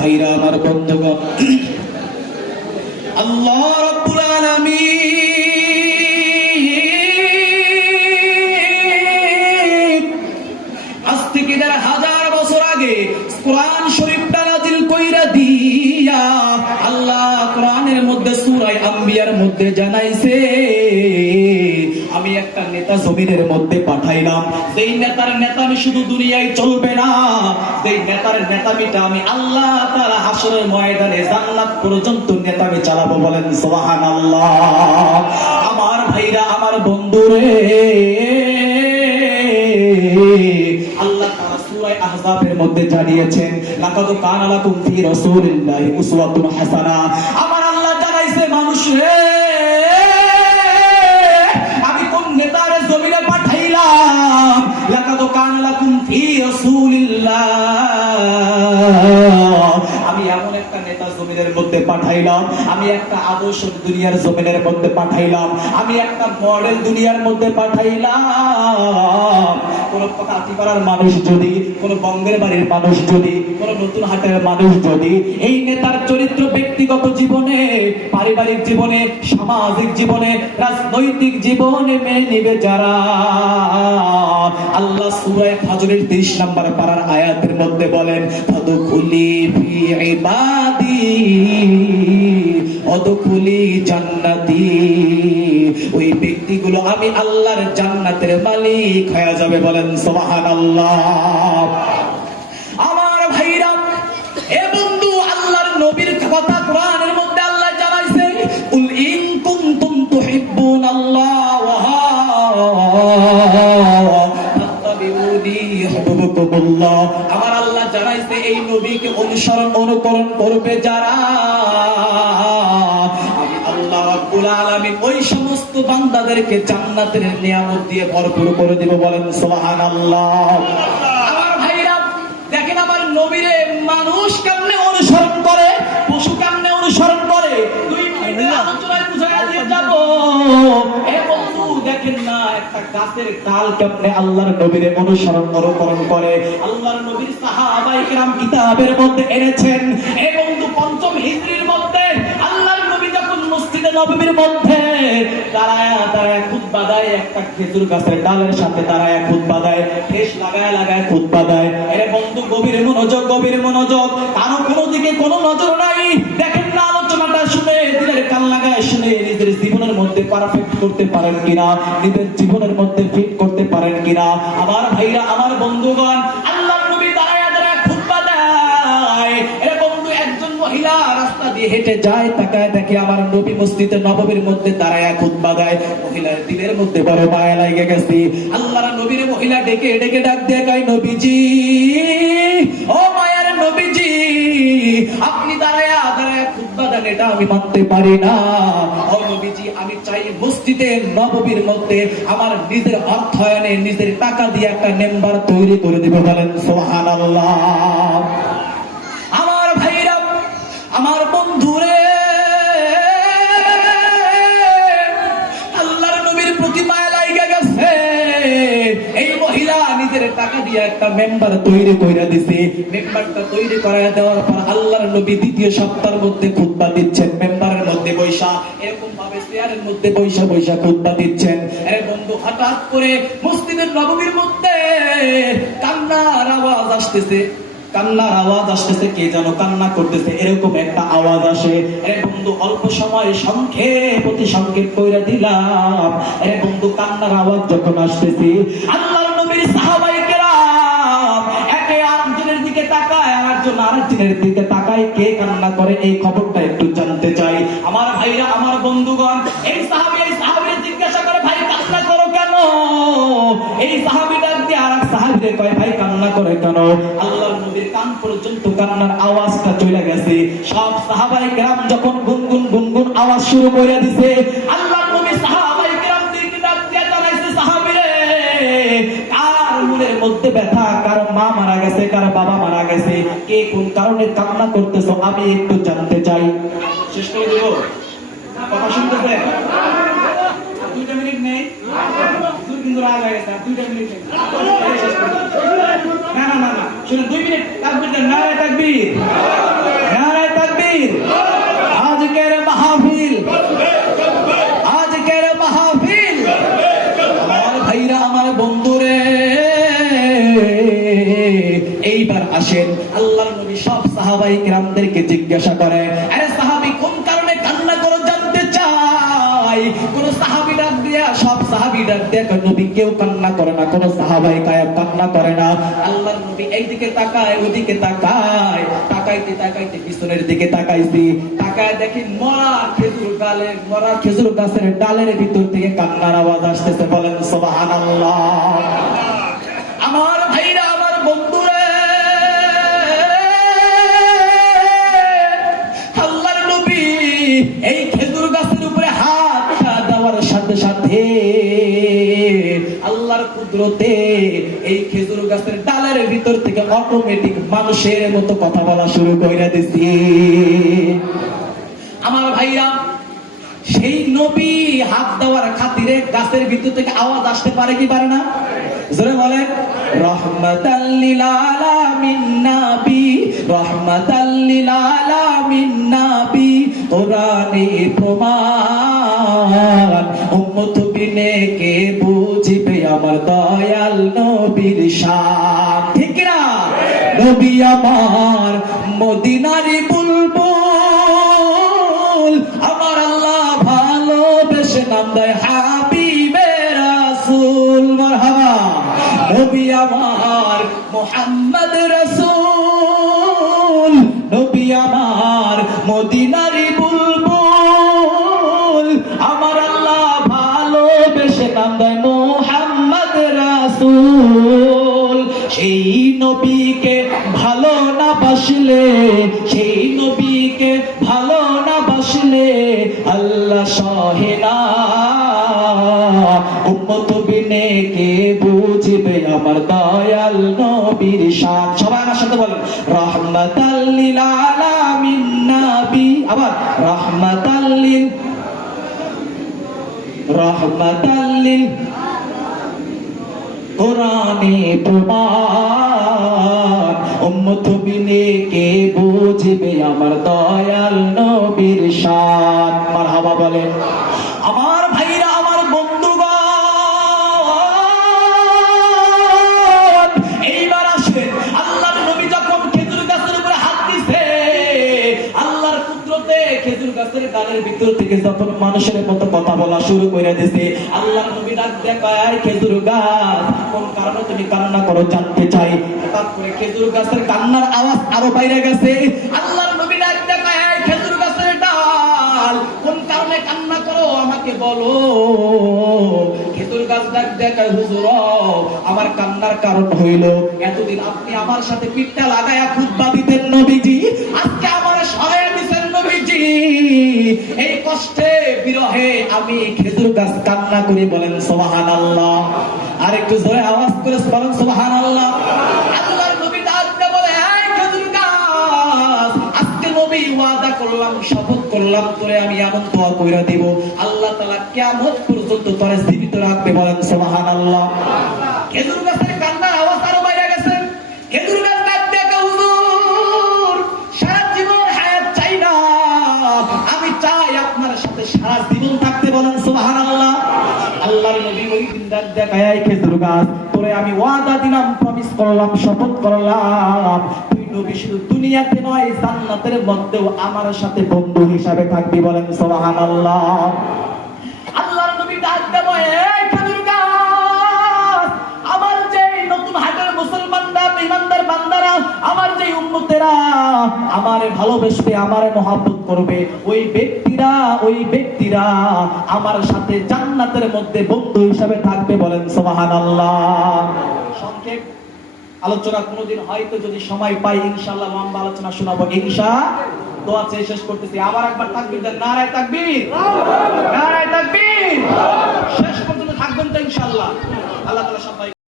ভাইরা, আমার বন্ধুগণ, আল্লাহ রাব্বুল আলামিন আজ থেকে ১,৫০০ বছর আগে কোরআন শরীফটা নাযিল কইরা দিয়া আল্লাহ কোরআনের মধ্যে সূরা আম্বিয়ার মধ্যে জানাইছে, আমি একটা নেতা জমিনের মধ্যে পাঠাইলাম। যেই নেতার নেতামি শুধু দুনিয়ায় চলবে না, যেই নেতার নেতামিটা আমি আল্লাহ তাআলা হাসরের ময়দানে জান্নাত পর্যন্ত নেতামি চালাবো। বলেন সুবহানাল্লাহ। আমার ভাইরা, আমার বন্ধুরে, আল্লাহ তাআলা সূরা আহজাবের মধ্যে জানিয়েছেন, লাকাদ কানা লাকুম ফি রাসূলিল্লাহি উসওয়াতুন হাসানা। আমার আল্লাহ জানাইছে, মানুষ রে, আমি কোন নেতারে জমিনে পাঠাইলাম। লাকাদ কানা লাকুম ফি রাসূলিল্লাহ, আমি এমন একটা নেতা জমিনের মধ্যে পাঠাইলাম, আমি একটা আদর্শ দুনিয়ার জমিনের মধ্যে পাঠাইলাম, আমি একটা মডেল দুনিয়ার মধ্যে পাঠাইলাম। কোন কাটিপাড়ার মানুষ যদি, কোন বঙ্গের বাড়ির মানুষ যদি, কোন নতুন হাটের মানুষ যদি এই নেতার চরিত্র ব্যক্তিগত জীবনে, পারিবারিক জীবনে, সামাজিক জীবনে, রাজনৈতিক জীবনে মেনে নিবে যারা, আল্লাহ সূরা ফাজরের ৩০ নম্বর পারার আয়াতের মধ্যে বলেন, ফাদখুলি ফি ইবাদি ওয়াদখুলি জান্নাতি। ওই ব্যক্তিগুলো আমি আল্লাহর জান্নাতের মালিক হয়ে যাবে। বলেন সুবহানাল্লাহ। আমার ভাইরা, এ বন্ধু, আল্লাহর নবীর কথা কোরআনের মধ্যে আল্লাহ জানাইছে, কুল ইন কুনতুম তুহিব্বুনাল্লাহ ফাত্তাবিউনি ইউহিব্বুকুমুল্লাহ। আমার আল্লাহ জানাইছে, এই নবীকে অনুসরণ অনুকরণ করবে যারা, আমি আল্লাহ রাব্বুল আলামিন ওই সমস্ত বান্দাদেরকে জান্নাতের নিয়ামত দিয়ে ভরপুর করে দেব। বলেন সুবহানাল্লাহ। আমার ভাইরা দেখেন, আমার নবীরে মানুষ কেমনে অনুসরণ করে, পশু কেমনে অনুসরণ করে, 2 মিনিটের আলোচনায় বুঝাইয়া দিয়ে যাব। এ বন্ধু দেখেন না, একটা গাছের ডাল কেমনে আল্লাহর নবীরে অনুসরণ অনুকরণ করে। আল্লাহর নবীর সাহাবায়ে কেরাম কিতাবের মধ্যে এনেছেন। এ বন্ধু, ৫ম হিজরির মধ্যে আল্লাহর নবী যখন মসজিদে নববীর মধ্যে দাঁড়ায় খুতবা দেয়, একটা খেজুর গাছের ডালের সাথে দাঁড়ায় খুতবা দেয়, ঠেস লাগায় খুতবা দেয়। এ বন্ধু, গভীর মনোযোগ, গভীর মনোযোগ, কারো কোনো দিকে কোনো নজর নাই। দেখেন না, আলোচনাটা শুনে দিলের কান লাগায় শুনে নিজের জীবনের মধ্যে পারফেক্ট করতে পারেন কিনা, নিজের জীবনের মধ্যে ফিট করতে পারেন কিনা। আমার ভাইরা, আমার বন্ধুগণ, আল্লাহর নবী দাঁড়ায় খুতবা দেয়। এ বন্ধু, একজন মহিলা রাস্তা দিয়ে হেঁটে যায়, তাকায় দেখে আমার নবী মসজিদে নববীর মধ্যে দাঁড়ায় খুতবা দেয়। মহিলার দিলের মধ্যে বড় মায়া লাগে গেছে। আল্লাহর নবীর মহিলা ডেকে ডেকে ডাক দিয়ে কয়, নবীজি, ও মায়ের নবীজি, আপনি দাঁড়ায় খুতবা দেন, এটা আমি মানতে পারি না। ও নবীজি, আমি চাই মসজিদে নববীর মধ্যে আমার নিজের অর্থায়নে, নিজের টাকা দিয়ে একটা মেম্বার তৈরি করে দিব। বলেন সুবহানাল্লাহ। আমার ভাইরা, আমার বন্ধুরে, আল্লাহর নবীর প্রতি মায়া লাগা গেছে। এই মহিলা নিজের টাকা দিয়ে একটা মেম্বার তৈরি করে দিছে। মেম্বারটা তৈরি করায় দেওয়ার পর আল্লাহর নবী দ্বিতীয় সপ্তাহের মধ্যে খুতবা দিচ্ছেন, মেম্বারের মধ্যে বৈশা, এরকম ভাবে চেয়ারের মধ্যে বৈশা বৈশা খুতবা দিচ্ছেন। আরে বন্ধু, হঠাৎ করে মসজিদের নববীর মধ্যে কান্নার আওয়াজ আসতেছে, কান্নার আওয়াজ আসতেছে, কে যেন কান্না করতেছে, এরকম একটা আওয়াজ আসে। আরে বন্ধু, অল্প সময় সংক্ষেপ অতি সংক্ষেপ কইরা দিলাম। আরে বন্ধু, কান্নার আওয়াজ যখন আসতেছে, আল্লাহর নবীর সাহাবায়ে কেরাম একে আরেকজনের দিকে তাকায়, আরেকজন আরেকজনের দিকে তাকায়, কে কান্না করে এই খবরটা একটু জানতে চাই। আমার ভাইরা, আমার বন্ধুগণ, এই সাহাবী জিজ্ঞাসা করে, ভাই কান্না করো কেন? এই সাহাবী ডাক দিয়ে আরেক সাহাবীরে কয়, ভাই কান্না করে কেন? আল্লাহর নবীর কান পর্যন্ত কান্নার আওয়াজটা চলে গেছে। সব সাহাবায়ে কেরাম যখন গুনগুন গুনগুন আওয়াজ শুরু করে দিছে, আল্লাহর নবী সাহাবায়ে কেরাম দিকে ডাক দিয়ে জানাইছে, সাহাবীরে, কার মনের মধ্যে ব্যথা, কার মা মারা গেছে, কার বাবা মারা গেছে, কে কোন কারণে কান্না করতেছো আমি একটু জানতে চাই। শেষ করে দেব, কথা শুনতেছে? 2 মিনিট নেই, কিন্তু রাগ হয়ে গেছে, 2 মিনিট নেই। না, শুনুন, 2 মিনিট তাকবীর দেন, নারে তাকবীর। আল্লাহর নবী সব সাহাবায়ে কিরামদেরকে জিজ্ঞাসা করে, আরে সাহাবী কোন কারণে কান্না করো জানতে চাই। কোন সাহাবী ডাক দিয়া, সব সাহাবী ডাক দিয়া নবী কেউ কান্না করে না, কোন সাহাবায়ে কায়াব কান্না করে না। আল্লাহর নবী এইদিকে তাকায় ওইদিকে তাকায়, তাকাইতে তাকাইতে পিছনের দিকে তাকাইছি, তাকায় দেখি মরা খেজুর গাছের ডালের ভিতর থেকে কান্নার আওয়াজ আসতেছে। বলেন সুবহানাল্লাহ। আমার ভাইরা, আমার বন্ধুরা, আল্লাহর নবী এই খেজুর গাছের উপরে হাত দেওয়ার সাথে সাথে আল্লাহর কুদরতে এই খেজুর গাছের ডালের ভিতর থেকে অটোমেটিক মানুষের মতো কথা বলা শুরু করে দিছি। আমার ভাইরা, সেই নবী হাত দেওয়ার খাতিরে গাছের ভিতর থেকে আওয়াজ আসতে পারে কি পারে না? জোরে বলেন। রহমাতাল লিল আলামিন নবী, রহমাতাল লিল আলামিন নবী, কোরআনে প্রমাণ, উম্মত বিনে কে বুঝবে আমার দয়াল নবীর শান। ঠিক না? নবী আমার মদিনারি বুলবুল, আমার আল্লাহ ভালোবেসে নাম দেয় হাবিবে রাসূল। মারহাবা। নবী আমার মুহাম্মদ রাসূল, নবী আমার মদিনারি বুলবুল, আমার আল্লাহ ভালোবেসে নাম দেয় মুহাম্মদ রাসূল। সেই নবীকে ভালো না বাসলে, সেই নবীকে ভালো না বাসলে আল্লাহ সহে না, উম্মত বিনে কে বুঝবে আমার দয়াল নবীর শান। সবাই আমার সাথে বলেন, রহমাতাল লিল আলামিন নবী। আবার রহমাতাল লিল, রহমাতাল লিল, কোরআনে প্রমাণ, উম্মত বিনে কে বুঝবে আমার দয়াল নবীর শান। মারহাবা বলেন। আমার ভাইরা, আমার বন্ধুগণ, এইবার আসেন, আল্লাহর নবী যখন খেজুর গাছের উপরে হাত দিছে, আল্লাহর কুদরতে খেজুর গাছের ডালের ভিতর থেকে যখন মানুষের মতো কথা বলা শুরু করে দিছে, আল্লাহর নবী ডাক দেখায়, খেজুর গাছ কোন কারণে তুমি কান্না করো জানতে চাই। হঠাৎ করে খেজুর গাছের কান্নার আওয়াজ আরো বাইরে গেছে। আল্লাহর নবী ডাক দেখায়, খেজুর গাছের ডাল কোন কারণে কান্না করো আমাকে বলো। খেজুর গাছ ডাক দেখায়, হুজুর আমার কান্নার কারণ হইল এতদিন আপনি আমার সাথে পিঠটা লাগায়া খুতবা দিতেন নবীজি, আজকে আমার সরাইয়া দিছেন নবীজি, এই কষ্টে বিরহে আমি খেজুর গাছ কান্না করি। বলেন সুবহানাল্লাহ। আর একটু জোরে আওয়াজ করে বলেন সুবহানাল্লাহ। আল্লাহর নবী ডাক দিয়ে বলে, এই খেজুর গাছ, আজকে নবী ওয়াদা করলাম, শপথ করলাম, তোরে আমি এমন দোয়া কইরা দেব আল্লাহ তাআলা কিয়ামত পর্যন্ত তোরে জীবিত রাখবে। বলেন সুবহানাল্লাহ। খেজুর গাছের কান্নার আওয়াজ আরো বাইরে গেছে। খেজুর গাছ ডাক দিয়ে, হুজুর সারা জীবন হায়াত চাই না, আমি চাই আপনার সাথে সারা জীবন থাকতে। বলেন সুবহানাল্লাহ। আল্লাহর নবী ওই দিন ডাক দেখায়, এই খেজুর গাছ, তোরে আমি ওয়াদা দিলাম, প্রমিস করলাম, শপথ করলাম, তুই নবী শুধু দুনিয়াতে নয় জান্নাতের মধ্যেও আমার সাথে বন্ধু হিসাবে থাকবি। বলেন সুবহানাল্লাহ। আল্লাহর নবী ডাক দেয়, এই খেজুর গাছ, আমার যে নতুন হাটের মুসলমানরা, ইমানদার বান্দারা, আমার যে উম্মতেরা আমারে ভালোবাসবে, আমারে মহব্বত করবে, ওই ব্যক্তিরা আমার সাথে জান্নাতের মধ্যে বন্ধু হিসাবে থাকবে। বলেন সুবহানাল্লাহ। সংক্ষেপ আলোচনা কোনদিন হয়তো যদি সময় পাই ইনশাআল্লাহ লম্বা আলোচনা শোনাবো ইনশাআল্লাহ। দোয়া চেয়ে শেষ করতেছি। আবার একবার তাকবীর দেন, নারায়ে তাকবীর, নারায়ে তাকবীর। শেষ পর্যন্ত থাকবেন তো ইনশাআল্লাহ। আল্লাহ তাআলা সবাই